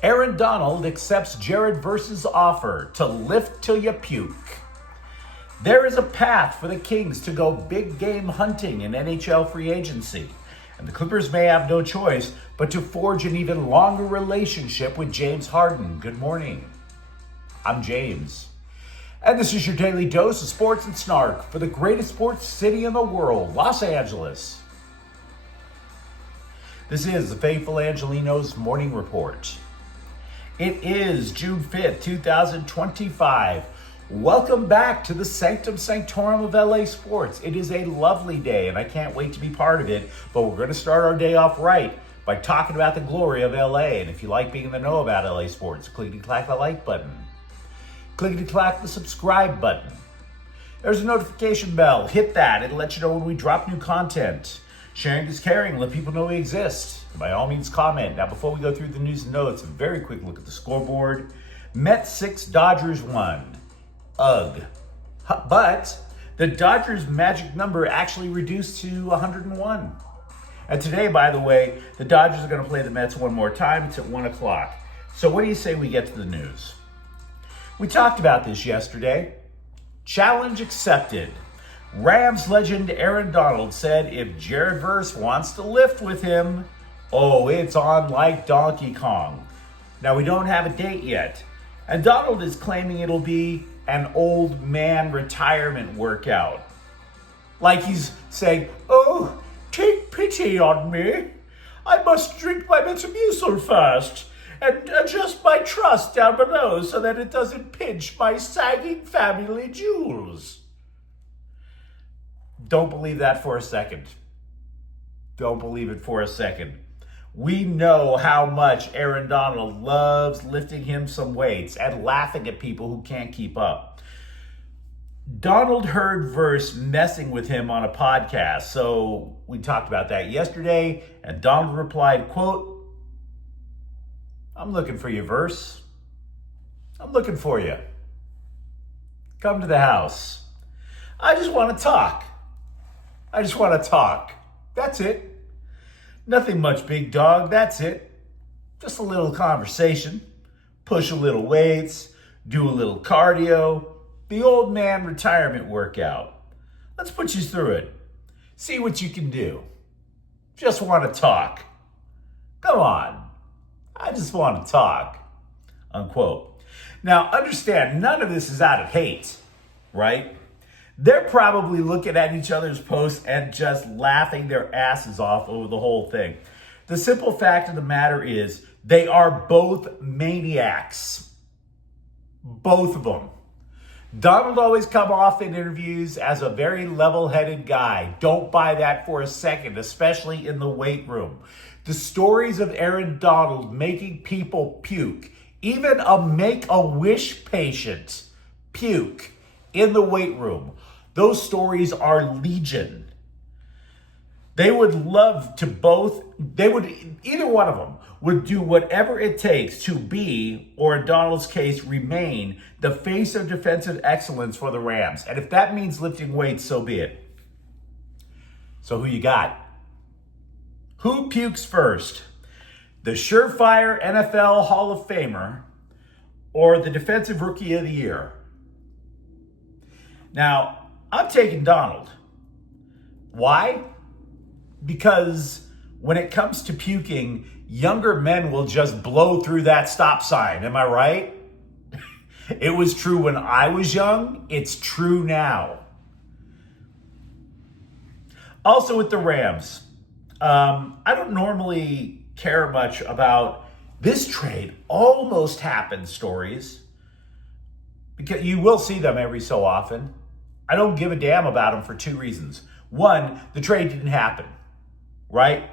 Aaron Donald accepts Jared Verse's offer to lift-til-you-puke. There is a path for the Kings to go big game hunting in NHL free agency, and the Clippers may have no choice but to forge an even longer relationship with James Harden. Good morning. I'm James, and this is your daily dose of sports and snark for the greatest sports city in the world, Los Angeles. This is the faithful Angelenos Morning Report. It is June 5th, 2025. Welcome back to the Sanctum Sanctorum of LA Sports. It is a lovely day, and I can't wait to be part of it, but we're going to start our day off right by talking about the glory of LA. And if you like being in the know about LA sports, clickety-clack the like button. Clickety-clack the subscribe button. There's a notification bell. Hit that. It'll let you know when we drop new content. Sharing is caring. Let people know we exist. By all means, comment. Now, before we go through the news and notes, a very quick look at the scoreboard. Mets 6, Dodgers 1. Ugh. But the Dodgers' magic number actually reduced to 101. And today, by the way, the Dodgers are going to play the Mets one more time. It's at 1 o'clock. So what do you say we get to the news? We talked about this yesterday. Challenge accepted. Rams legend Aaron Donald said if Jared Verse wants to lift with him, oh, it's on like Donkey Kong. Now, we don't have a date yet, and Donald is claiming it'll be an old man retirement workout. Like he's saying, oh, take pity on me. I must drink my Metamucil first and adjust my truss down below so that it doesn't pinch my sagging family jewels. Don't believe that for a second. Don't believe it for a second. We know how much Aaron Donald loves lifting him some weights and laughing at people who can't keep up. Donald heard Verse messing with him on a podcast, so we talked about that yesterday, and Donald replied, quote, I'm looking for you, Verse. I'm looking for you. Come to the house. I just want to talk. That's it. Nothing much, big dog. That's it. Just a little conversation. Push a little weights. Do a little cardio. The old man retirement workout. Let's put you through it. See what you can do. Just want to talk. Come on. I just want to talk. Unquote. Now, understand, none of this is out of hate, right? They're probably looking at each other's posts and just laughing their asses off over the whole thing. The simple fact of the matter is they are both maniacs. Both of them. Donald always come off in interviews as a very level-headed guy. Don't buy that for a second, especially in the weight room. The stories of Aaron Donald making people puke, even a Make-A-Wish patient puke in the weight room. Those stories are legion. They would love to either one of them would do whatever it takes to be, or in Donald's case, remain the face of defensive excellence for the Rams. And if that means lifting weights, so be it. So who you got? Who pukes first? The surefire NFL Hall of Famer or the Defensive Rookie of the Year? Now, I'm taking Donald. Why? Because when it comes to puking, younger men will just blow through that stop sign. Am I right? It was true when I was young. It's true now. Also with the Rams, I don't normally care much about this trade almost happened stories, because you will see them every so often. I don't give a damn about them for two reasons. One, the trade didn't happen, right?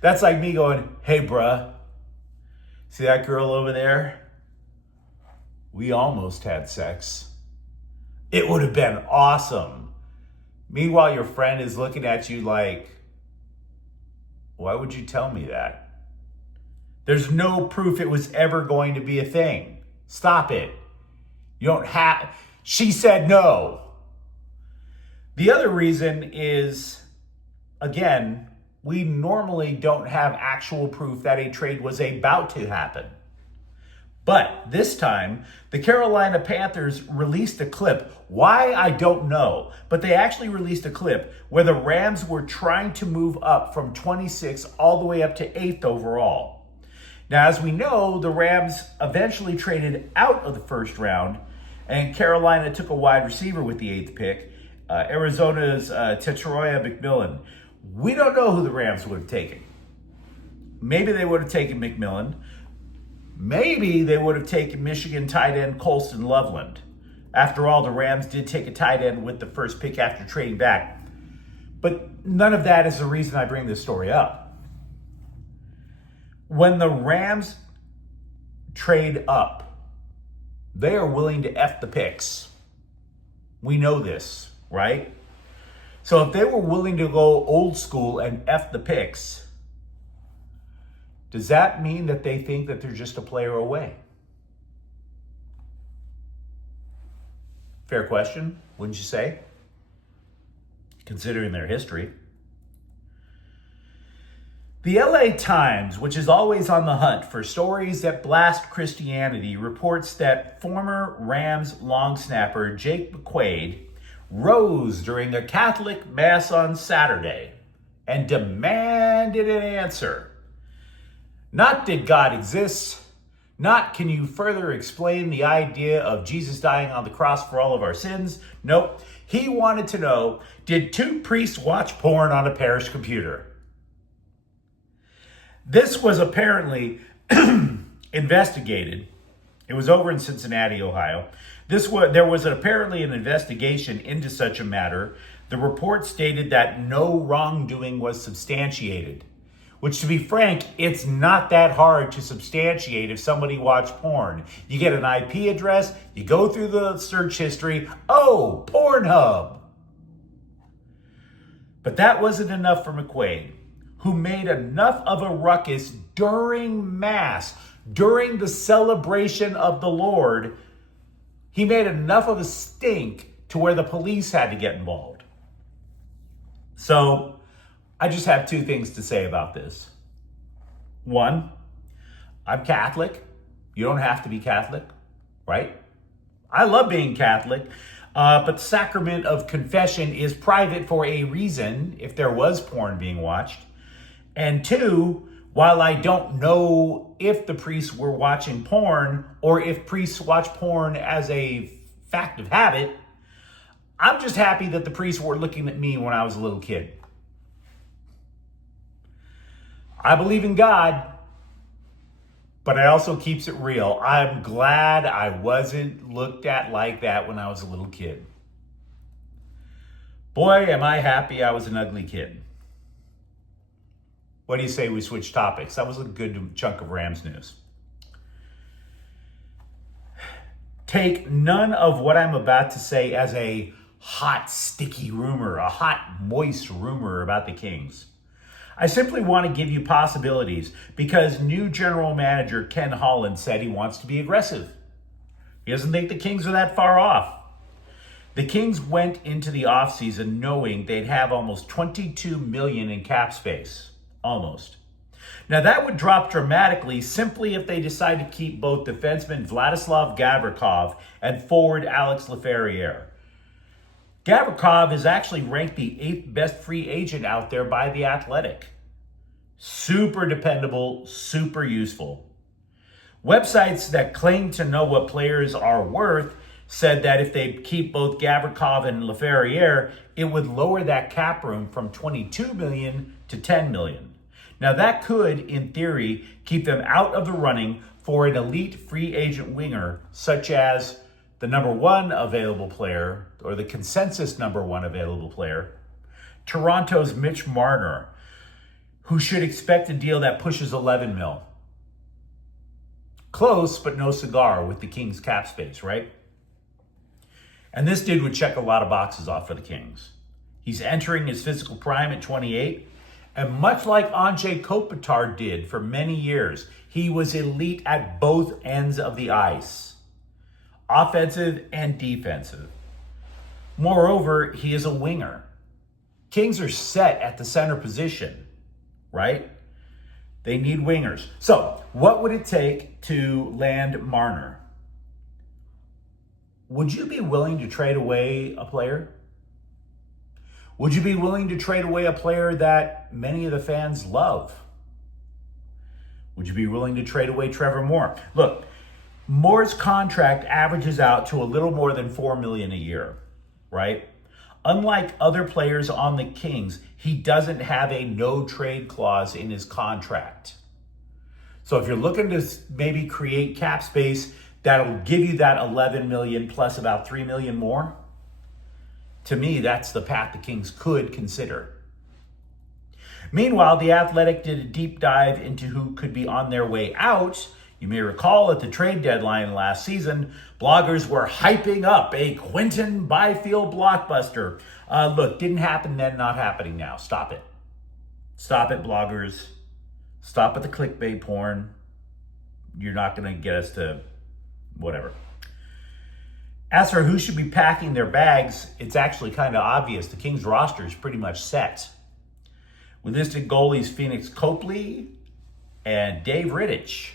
That's like me going, hey, bruh, see that girl over there? We almost had sex. It would have been awesome. Meanwhile, your friend is looking at you like, why would you tell me that? There's no proof it was ever going to be a thing. Stop it. You don't have, she said no. The other reason is, again, we normally don't have actual proof that a trade was about to happen. But this time, the Carolina Panthers released a clip. Why, I don't know. But they actually released a clip where the Rams were trying to move up from 26 all the way up to 8th overall. Now, as we know, the Rams eventually traded out of the first round, and Carolina took a wide receiver with the 8th pick, Arizona's Tetroya McMillan. We don't know who the Rams would have taken. Maybe they would have taken McMillan. Maybe they would have taken Michigan tight end Colston Loveland. After all, the Rams did take a tight end with the first pick after trading back. But none of that is the reason I bring this story up. When the Rams trade up, they are willing to F the picks. We know this, right? So if they were willing to go old school and F the picks, does that mean that they think that they're just a player away? Fair question, wouldn't you say? Considering their history. The LA Times, which is always on the hunt for stories that blast Christianity, reports that former Rams long snapper Jake McQuaid rose during a Catholic Mass on Saturday and demanded an answer. Not did God exist, not can you further explain the idea of Jesus dying on the cross for all of our sins. Nope, he wanted to know, did two priests watch porn on a parish computer? This was apparently investigated. It was over in Cincinnati, Ohio. There was apparently an investigation into such a matter. The report stated that no wrongdoing was substantiated. Which, to be frank, it's not that hard to substantiate if somebody watched porn. You get an IP address, you go through the search history, oh, Pornhub. But that wasn't enough for McQuaid, who made enough of a ruckus during Mass, during the celebration of the Lord. He made enough of a stink to where the police had to get involved. So, I just have two things to say about this. One, I'm Catholic. You don't have to be Catholic, right? I love being Catholic, but the sacrament of confession is private for a reason if there was porn being watched. And two, while I don't know if the priests were watching porn or if priests watch porn as a fact of habit, I'm just happy that the priests were looking at me when I was a little kid. I believe in God, but I also keeps it real. I'm glad I wasn't looked at like that when I was a little kid. Boy, am I happy I was an ugly kid. What do you say we switch topics? That was a good chunk of Rams news. Take none of what I'm about to say as a hot, sticky rumor, a hot, moist rumor about the Kings. I simply want to give you possibilities because new general manager Ken Holland said he wants to be aggressive. He doesn't think the Kings are that far off. The Kings went into the offseason knowing they'd have almost $22 million in cap space. Almost. Now that would drop dramatically simply if they decide to keep both defenseman Vladislav Gavrikov and forward Alex Laferriere. Gavrikov is actually ranked the 8th best free agent out there by The Athletic. Super dependable, super useful. Websites that claim to know what players are worth said that if they keep both Gavrikov and Laferriere, it would lower that cap room from $22 million to $10 million. Now that could, in theory, keep them out of the running for an elite free agent winger, such as the number one available player, or the consensus number one available player, Toronto's Mitch Marner, who should expect a deal that pushes 11 mil. Close, but no cigar with the Kings cap space, right? And this dude would check a lot of boxes off for the Kings. He's entering his physical prime at 28, and much like Anze Kopitar did for many years, he was elite at both ends of the ice, offensive and defensive. Moreover, he is a winger. Kings are set at the center position, right? They need wingers. So what would it take to land Marner? Would you be willing to trade away a player? Would you be willing to trade away a player that many of the fans love? Would you be willing to trade away Trevor Moore? Look, Moore's contract averages out to a little more than $4 million a year, right? Unlike other players on the Kings, he doesn't have a no trade clause in his contract. So if you're looking to maybe create cap space that'll give you that 11 million plus about 3 million more, to me, that's the path the Kings could consider. Meanwhile, The Athletic did a deep dive into who could be on their way out. You may recall at the trade deadline last season, bloggers were hyping up a Quentin Byfield blockbuster. Look, didn't happen then, not happening now. Stop it. Stop it, bloggers. Stop at the clickbait porn. You're not going to get us to whatever. As for who should be packing their bags, it's actually kind of obvious. The Kings roster is pretty much set. We listed goalies Phoenix Copley and Dave Rittich.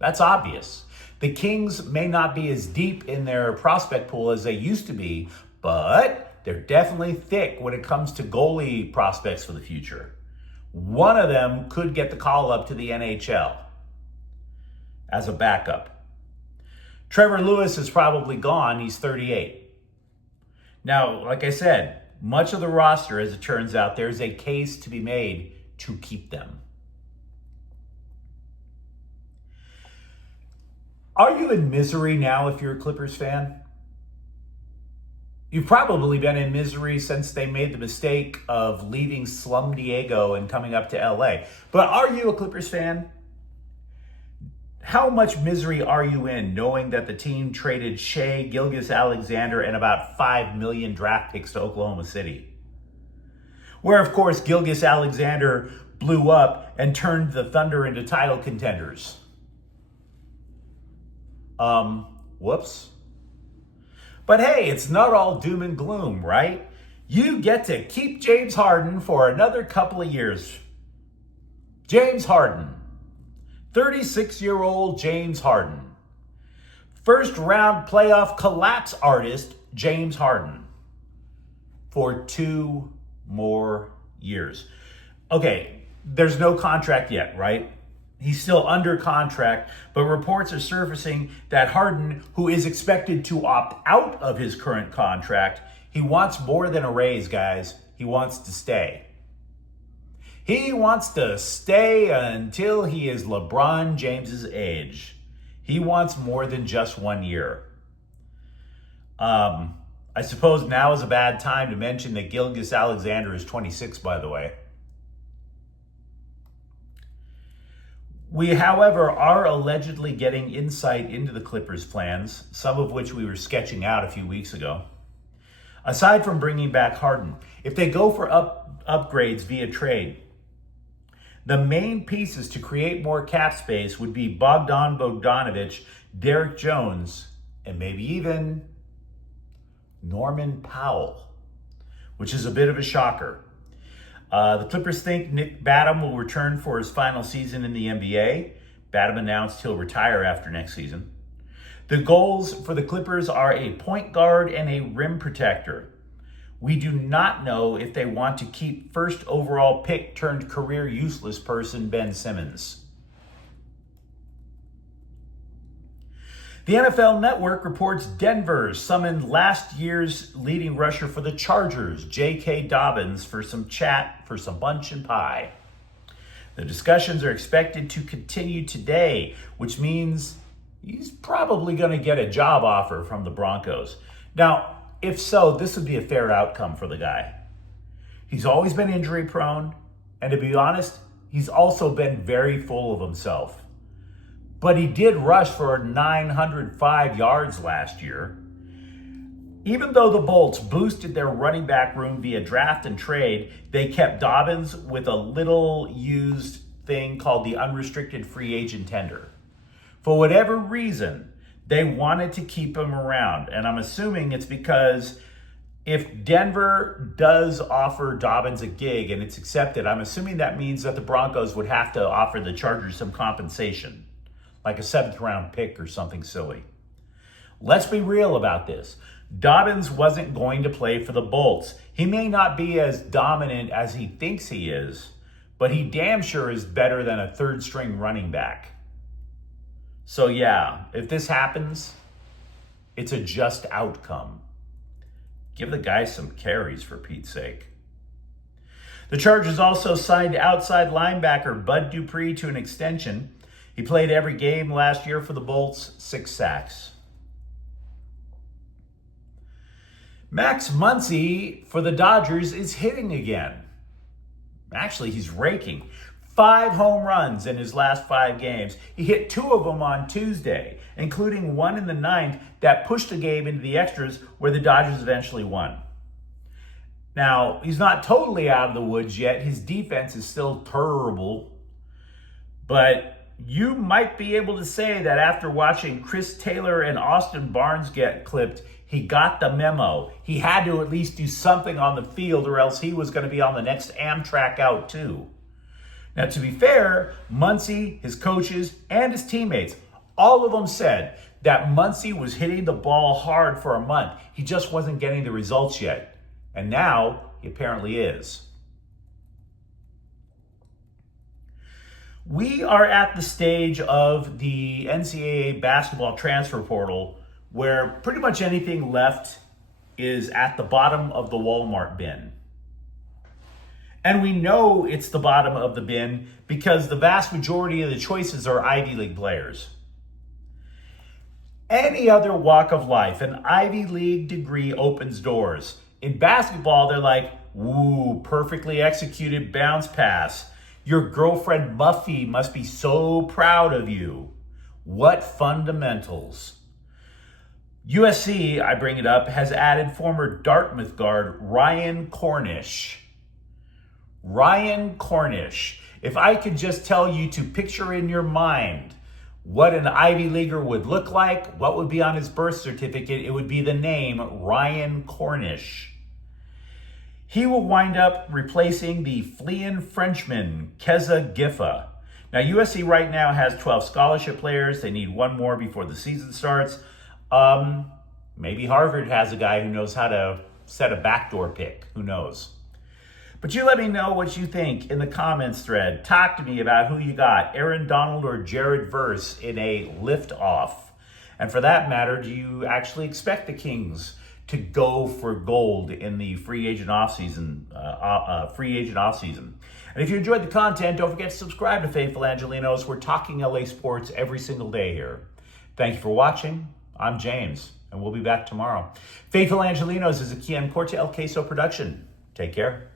That's obvious. The Kings may not be as deep in their prospect pool as they used to be, but they're definitely thick when it comes to goalie prospects for the future. One of them could get the call up to the NHL as a backup. Trevor Lewis is probably gone. He's 38. Now, like I said, much of the roster, as it turns out, there's a case to be made to keep them. Are you in misery now if you're a Clippers fan? You've probably been in misery since they made the mistake of leaving Slum Diego and coming up to LA. But are you a Clippers fan? How much misery are you in knowing that the team traded Shea Gilgeous-Alexander and about 5 million draft picks to Oklahoma City? Where, of course, Gilgeous-Alexander blew up and turned the Thunder into title contenders. Whoops. But hey, it's not all doom and gloom, right? You get to keep James Harden for another couple of years. James Harden. 36-year-old James Harden. First round playoff collapse artist James Harden. For 2 more years. Okay, there's no contract yet, right? He's still under contract, but reports are surfacing that Harden, who is expected to opt out of his current contract, he wants more than a raise, guys. He wants to stay. He wants to stay until he is LeBron James's age. He wants more than just 1 year. I suppose now is a bad time to mention that Gilgeous-Alexander is 26, by the way. We, however, are allegedly getting insight into the Clippers' plans, some of which we were sketching out a few weeks ago. Aside from bringing back Harden, if they go for upgrades via trade, the main pieces to create more cap space would be Bogdan Bogdanovic, Derek Jones, and maybe even Norman Powell, which is a bit of a shocker. The Clippers think Nick Batum will return for his final season in the NBA. Batum announced he'll retire after next season. The goals for the Clippers are a point guard and a rim protector. We do not know if they want to keep first overall pick turned career useless person Ben Simmons. The NFL Network reports Denver summoned last year's leading rusher for the Chargers, J.K. Dobbins, for some chat for some bunch and pie. The discussions are expected to continue today, which means he's probably going to get a job offer from the Broncos. Now, if so, this would be a fair outcome for the guy. He's always been injury prone, and to be honest, he's also been very full of himself. But he did rush for 905 yards last year. Even though the Bolts boosted their running back room via draft and trade, they kept Dobbins with a little used thing called the unrestricted free agent tender. For whatever reason, they wanted to keep him around. And I'm assuming it's because if Denver does offer Dobbins a gig and it's accepted, I'm assuming that means that the Broncos would have to offer the Chargers some compensation, like a 7th round pick or something silly. Let's be real about this. Dobbins wasn't going to play for the Bolts. He may not be as dominant as he thinks he is, but he damn sure is better than a 3rd string running back. So yeah, if this happens, it's a just outcome. Give the guy some carries, for Pete's sake. The Chargers also signed outside linebacker Bud Dupree to an extension. He played every game last year for the Bolts, 6 sacks. Max Muncy for the Dodgers is hitting again. Actually, he's raking. 5 home runs in his last 5 games. He hit 2 of them on Tuesday, including one in the 9th that pushed the game into the extras where the Dodgers eventually won. Now, he's not totally out of the woods yet. His defense is still terrible. But you might be able to say that after watching Chris Taylor and Austin Barnes get clipped, he got the memo. He had to at least do something on the field or else he was going to be on the next Amtrak out too. Now, to be fair, Muncy, his coaches, and his teammates, all of them said that Muncy was hitting the ball hard for a month. He just wasn't getting the results yet. And now, he apparently is. We are at the stage of the NCAA basketball transfer portal where pretty much anything left is at the bottom of the Walmart bin. And we know it's the bottom of the bin because the vast majority of the choices are Ivy League players. Any other walk of life, an Ivy League degree opens doors. In basketball, they're like, ooh, perfectly executed bounce pass. Your girlfriend Muffy must be so proud of you. What fundamentals. USC, I bring it up, has added former Dartmouth guard Ryan Cornish. Ryan Cornish. If I could just tell you to picture in your mind what an Ivy Leaguer would look like, what would be on his birth certificate, it would be the name Ryan Cornish. He will wind up replacing the fleeing Frenchman, Keza Giffa. Now, USC right now has 12 scholarship players. They need 1 more before the season starts. Maybe Harvard has a guy who knows how to set a backdoor pick. Who knows? But you let me know what you think in the comments thread. Talk to me about who you got, Aaron Donald or Jared Verse in a lift-off. And for that matter, do you actually expect the Kings to go for gold in the free agent offseason? And if you enjoyed the content, don't forget to subscribe to Faithful Angelenos. We're talking LA sports every single day here. Thank you for watching. I'm James, and we'll be back tomorrow. Faithful Angelenos is a Kian Corte El Queso production. Take care.